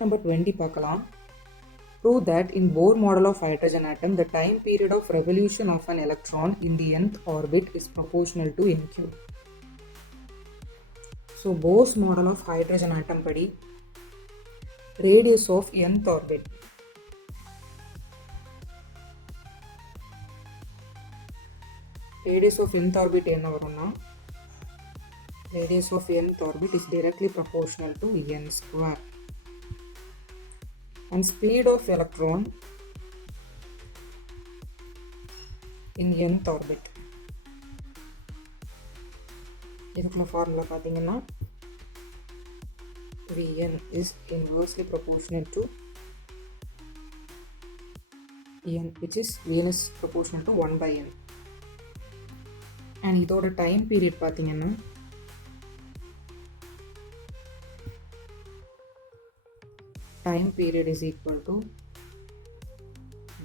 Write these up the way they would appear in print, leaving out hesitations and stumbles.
Number 20 பார்க்கலாம். Prove that in Bohr model of hydrogen atom, the time period of revolution of an electron in the nth orbit is proportional to n cube. So Bohr's model of hydrogen atom படி radius of nth orbit என்ன வரும்னா radius of nth orbit is directly proportional to n square. And speed of electron in nth orbit, இதுக்குள்ள ஃபார்முலா பார்த்தீங்கன்னா Vn is inversely proportional to n, which is Vn is proportional to 1 by n. And இதோட time period பார்த்தீங்கன்னா time period is equal to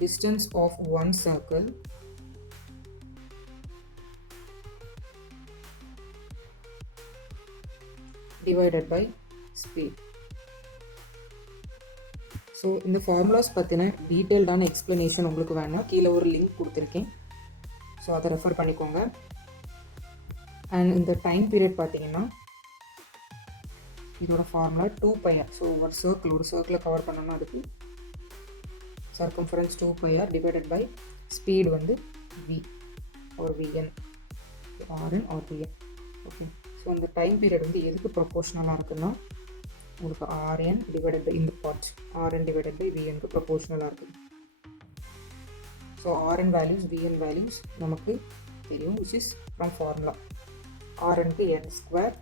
distance of one circle divided by speed. So இந்த ஃபார்முலாஸ் பற்றின டீட்டெயில்டான எக்ஸ்ப்ளனேஷன் உங்களுக்கு வேணால் கீழே ஒரு லிங்க் கொடுத்துருக்கேன், ஸோ அதை ரெஃபர் பண்ணிக்கோங்க. அண்ட் இந்த டைம் பீரியட் பார்த்தீங்கன்னா இதோட ஃபார்முலா 2πr. ஸோ ஒரு சர்க்கிளை கவர் பண்ணோம்னா அதுக்கு circumference 2πr divided by speed வந்து v ஒரு vn, rn or vn. Okay, so அந்த டைம் பீரியட் வந்து எதுக்கு ப்ரொபோர்ஷனலாக இருக்குன்னா உங்களுக்கு rn டிவைடட் பை இந்த பார்ட் rn டிவைடட் பை vnக்கு ப்ரொபோர்ஷனலாக இருக்குது. So rn values vn values நமக்கு தெரியும், which is from formula rnக்கு n ஸ்கொயர்,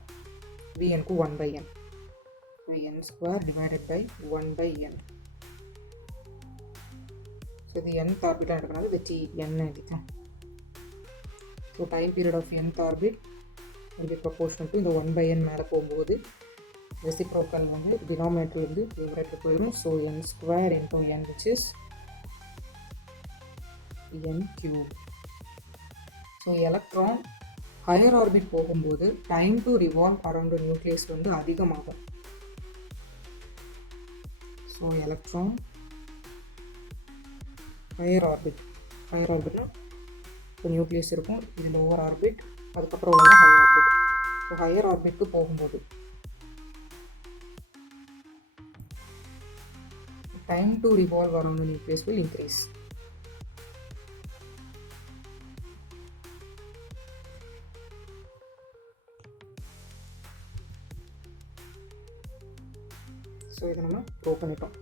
vnக்கு 1 by n. So n square divided by 1 by n. So the nth orbit எடுக்கனால the t n எடுக்கலாம். So time period of nth orbit will be proportional to இந்த 1 by n மேலே போகும்போது reciprocal வந்து denominator வந்து numerator போயிடும். So n square into n, which is n cube. So electron higher orbit போகும்போது time to revolve around the nucleus வந்து அதிகமாகும். So electron higher ஆர்பிட்னா இப்போ நியூக்ளியஸ் இருக்கும், இது லோவர் ஆர்பிட், அதுக்கப்புறம் உள்ள ஹையர் ஆர்பிட். ஸோ ஹையர் ஆர்பிட்க்கு போகும்போது time to revolve around nucleus will increase. So இதை நம்ம ப்ரூவ் பண்ணிட்டோம்.